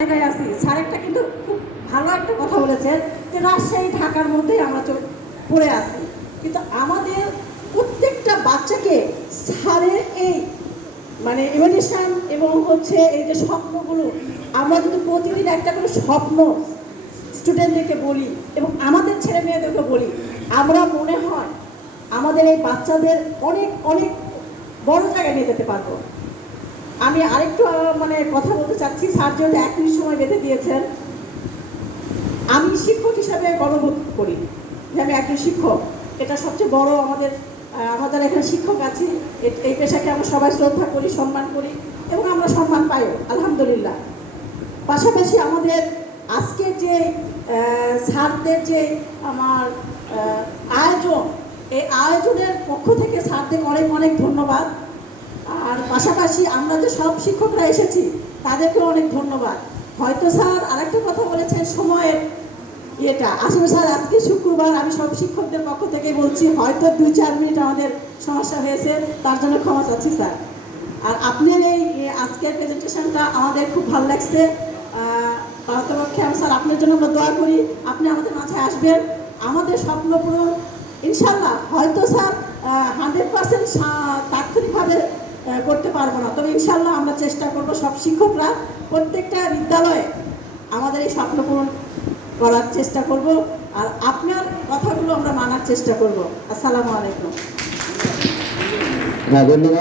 জায়গায় আছি। স্যার একটা কিন্তু খুব ভালো একটা কথা বলেছেন যে রাজশাহী, ঢাকার মধ্যেই আমরা পড়ে আছি। কিন্তু আমাদের প্রত্যেকটা বাচ্চাকে স্যারের এই মানে ইমাজিনেশন এবং হচ্ছে এই যে স্বপ্নগুলো, আমরা যদি প্রতিদিন একটা করে স্বপ্ন স্টুডেন্টদেরকে বলি এবং আমাদের ছেলে মেয়েদেরকে বলি। আমরা মনে হয় আমাদের এই বাচ্চাদের অনেক অনেক বড় জায়গায় নিয়ে যেতে পারব। আমি আরেকটু মানে বলতে চাচ্ছি এক মিনিট সময় বেঁধে দিয়েছেন। আমি শিক্ষক হিসাবে গর্ববোধ করি যে আমি একজন শিক্ষক। এটা সবচেয়ে বড় আমাদের আমাদের এখানে শিক্ষক আছে। এই পেশাকে আমরা সবাই শ্রদ্ধা করি সম্মান করি এবং আমরা সম্মান পাইও আলহামদুলিল্লাহ। পাশাপাশি আমাদের আজকের যে আহ, স্যারদের যে আমার আয়োজন এই আয়োজনের পক্ষ থেকে স্যারদের অনেক অনেক ধন্যবাদ। আর পাশাপাশি আমরা যে সব শিক্ষকরা এসেছি তাদেরকেও অনেক ধন্যবাদ। হয়তো স্যার আরেকটা কথা বলেছেন সময়ের ইয়েটা। আসলে স্যার আজকে শুক্রবার আমি সব শিক্ষকদের পক্ষ থেকে বলছি হয়তো দুই চার মিনিট আমাদের সমস্যা হয়েছে তার জন্য ক্ষমা চাচ্ছি স্যার। আর আপনার এই আজকের প্রেজেন্টেশনটা আমাদের খুব ভালো লাগছে। পারতপক্ষে আমি স্যার আপনার জন্য আমরা দোয়া করি আপনি আমাদের মাঝে আসবেন। আমাদের স্বপ্ন পূরণ ইনশাল্লাহ হয়তো স্যার হান্ড্রেড পার্সেন্ট তাৎক্ষণিকভাবে আহ, করতে পারব না। তবে ইনশাল্লাহ আমরা চেষ্টা করব, সব শিক্ষকরা প্রত্যেকটা বিদ্যালয়ে আমাদের এই স্বপ্ন পূরণ করার চেষ্টা করব আর আপনার কথাগুলো আমরা মানার চেষ্টা করব। আসসালামু আলাইকুম। ধন্যবাদ।